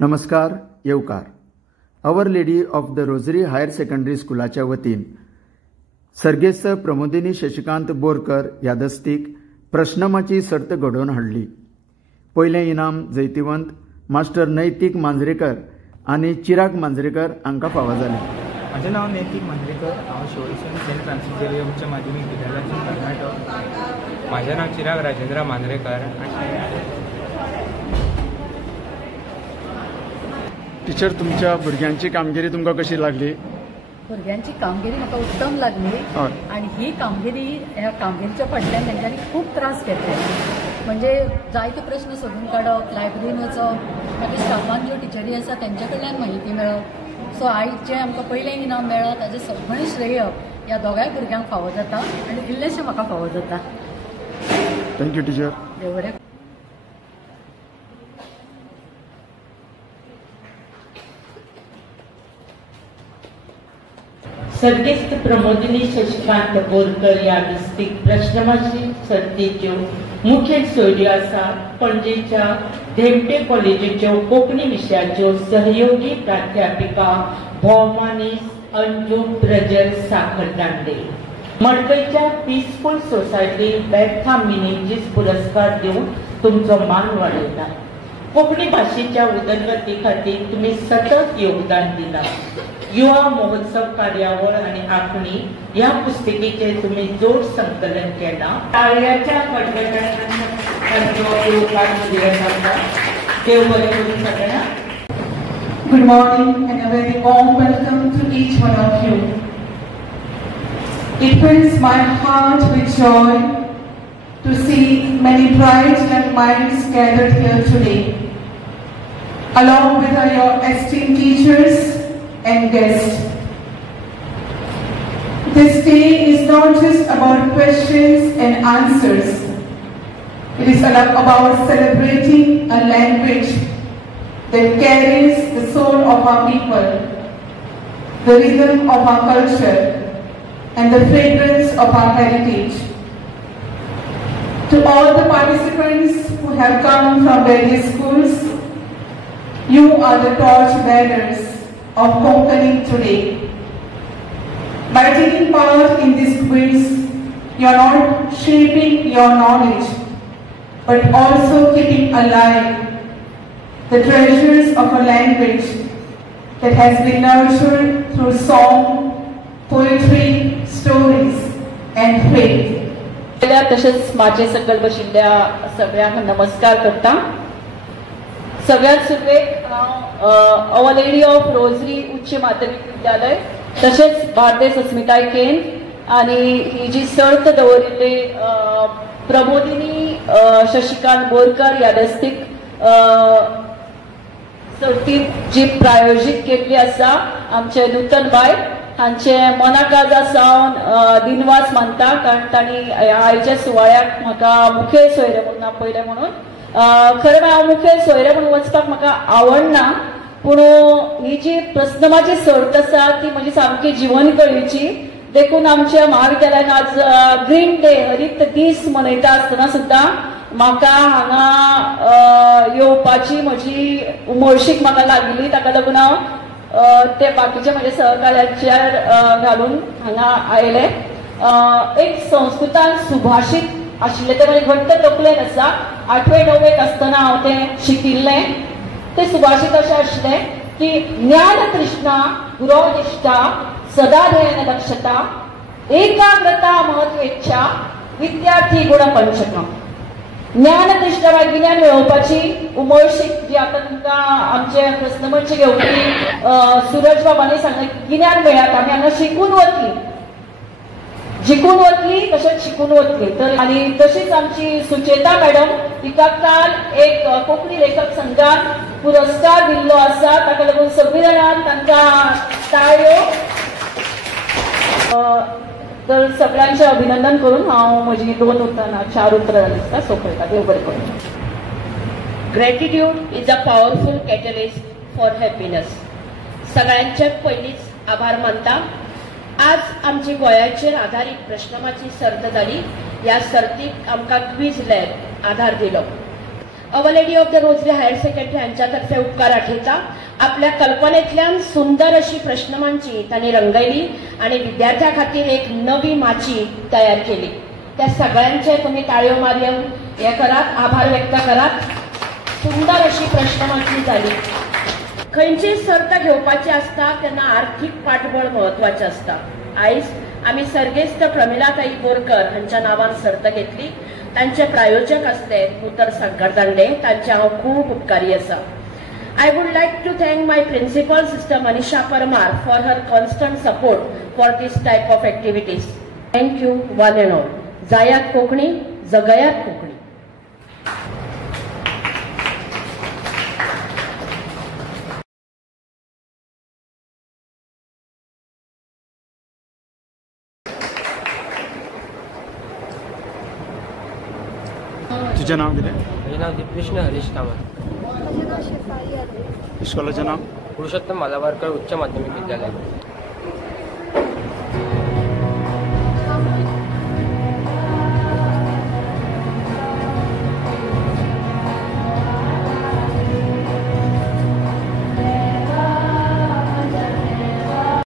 नमस्कार येवकार. Our lady of the rosary higher secondary स्कूलाच्या वतीन सर्गेस्त प्रमोदिनी शशिकांत बोरकर यादस्तीक प्रश्नमाची सर्त घडोवन हाडली. पयलें इनाम जैतिवंत मास्टर नैतीक मांजरेकर आनी चिराग मांजरेकर हांकां फावो जालें. माझे नाव नैतीक मांजरेकर. हांव शिवोलेसून सेंट फ्रांसीस झेवियर उच्च माध्यमीक विद्यालयातून कर्नाटक. माझे नाव चिराग राजेंद्र मांजरेकर. टिचर, तुमच्या भुरग्यांची कामगिरी तुमकां कशी लागली? भुरग्यांची कामगिरी म्हाका उत्तम लागली. आणि ही कामगिरी ह्या कामगिरीच्या फाटल्यान तेंच्यांनी खूब त्रास घेतले. म्हणजे जायते प्रश्न सोडून काडप, लायब्ररीन वचप, मागीर स्टाफान ज्यो टिचरी आसा तेंच्या कडल्यान म्हायती मेळप. सो आयज जे आमकां पयलें इनाम मेळ्ळां ताजें सगळें श्रेय ह्या दोगांय भुरग्यांक फावो जाता आनी इल्लेशें म्हाका फावो जाता. Thank you teacher. देव बरें. सर्गेस्त प्रमोदिनी शशिकांत बोरकर यादस्तीक प्रश्नमाची सर्तीच्यो मुखेल सोयऱ्यो आसा पणजेच्या धेमटे कॉलेजीच्यो कोंकणी विशयाच्यो सहयोगी प्राध्यापिका भौमानीस अंजू प्रजल साखरदांडे. मडकयच्या पीसफुल सोसायटी बेथा मिनेजीस पुरस्कार दिवन तुमचो मान वाडयता. कोंकणी भाशेच्या उदरगती खातीर तुमी सतत योगदान दिलां. युवा महोत्सव कार्यावळ आणि आंखणी ह्या पुस्तिकेचे तुम्ही जोड संकलन केला. टाळ्याच्या कडकडाटान देव बरें करूं सगळ्यांक. Good morning and a very warm welcome to each one of you. It fills my heart with joy to see many bright young minds gathered here today, along with your esteemed teachers and guests. This day is not just about questions and answers. It is about celebrating a language that carries the soul of our people, the rhythm of our culture, and the fragrance of our heritage. To all the participants who have come from various schools, you are the torch bearers of Konkani today. By taking part in this quiz, you are not shaping your knowledge, but also keeping alive the treasures of a language that has been nurtured through song, poetry, stories, and faith. तसेच माझे सकल बशिल्ल्या सगळ्यांक नमस्कार करता. सगळ्यात सुरवेक हांव अवर लेडी ऑफ रोजरी उच्च माध्यमीक विद्यालय तसेच भारदेस अस्मिताय केंद्र आणि ही जी सर्त दवरिल्ली प्रमोदिनी शशिकांत बोरकर यादस्तीक सर्तीत जी प्रायोजीत केल्ली आसा आमचे नूतन बाय हांचे मनाकाजा सावन दिनवास मानता. कारण तांणी आयच्या सुवाळ्याक म्हाका मुखेल सोयरे म्हणून आपयले म्हणून. खरें हांव मुखेल सोयरे म्हणून वचपाक म्हाका आवडना, पूण ही जी प्रस्नमाची सर्त आसा ती म्हजी सामकी जिवन कळीची. देखून आमच्या महाविद्यालयान आज ग्रीन डे हरीत दीस मनयता आसतना सुद्दां म्हाका हांगा येवपाची म्हजी उमळशीक म्हाका लागली. ताका लागून हांव ते बाकीचे म्हजे सहकार्याचेर घालून हांगा आयले. एक संस्कृतान सुभाषीत आशिल्ले ते म्हजे घट्ट तकलेन आसा. 8वे 9वेक आसतना हांव तें शिकिल्लें. ते सुभाषीत अशें आशिल्लें की ज्ञान तृष्णा गुरोनिष्ठा सदा ध्येन दक्षता एकाग्रता महत्वेच्छा विद्यार्थी गुण पंचकम. ज्ञान तृष्णा गिन्यान मेळोवपाची उमळशीक जी आता तुमकां आमचे प्रस्नमंच घेवपी सूरज बाबांनी सांगलें गिन्यान मेळ्ळात आमी हांगा शिकून वतली, जिखून वतली तशेंच शिकून वतली. तर आनी तशीच आमची सुचेता मॅडम तिका काल एक कोंकणी लेखक संघान पुरस्कार दिल्लो आसा. ताका लागून सगळीं जाणां तांकां ताळयो. तर सगळ्यांचे अभिनंदन करून हांव म्हजी 2 उतरां 4 उतरां दिसता सोंपयता. देव बरें करूं. Gratitude is a powerful catalyst for happiness. सगळ्यांचे पयलींच आभार मानता. आज आमची गोंयाचेर आधारीत प्रश्नमाची सर्त जाली. ह्या सर्तीक आमकां क्विज लॅब आधार दिलो. Our lady of the rosary higher secondary हांच्यातर्फे उपकार आठयता. आपल्या कल्पनेतल्यान सुंदर अशी प्रश्नमंची तांणी रंगयली आणि विद्यार्थ्यां खातीर एक नवी माची तयार केली. त्या सगळ्यांचे तुम्ही ताळयो मारयन हे करात, आभार व्यक्त करात. सुंदर अशी प्रश्नमंची जाली. खंयचीय सर्त घेवपाची आसता तेन्ना आर्थीक पाठबळ महत्वाचें आसता. आयज आमी सर्गेस्त प्रमिलाताई बोरकर हांच्या नांवान सर्त घेतली. तांचे प्रायोजक आसले उतर संकरदांडे, तांचे हांव खूब उपकारी आसा. I would like to thank my principal, Sister Manisha Parmar, for her constant support for this type of activities. Thank you, one and all. जायात कोंकणी, जगयात कोंकणी. तुझे नाव कितें? माझे नाव दीपकृष्ण हरीश कामत. माझे नाव शेफाली आहे. इस्कॉलाचें नाव? पुरुषोत्तम मालाबारकर उच्च माध्यमिक विद्यालय.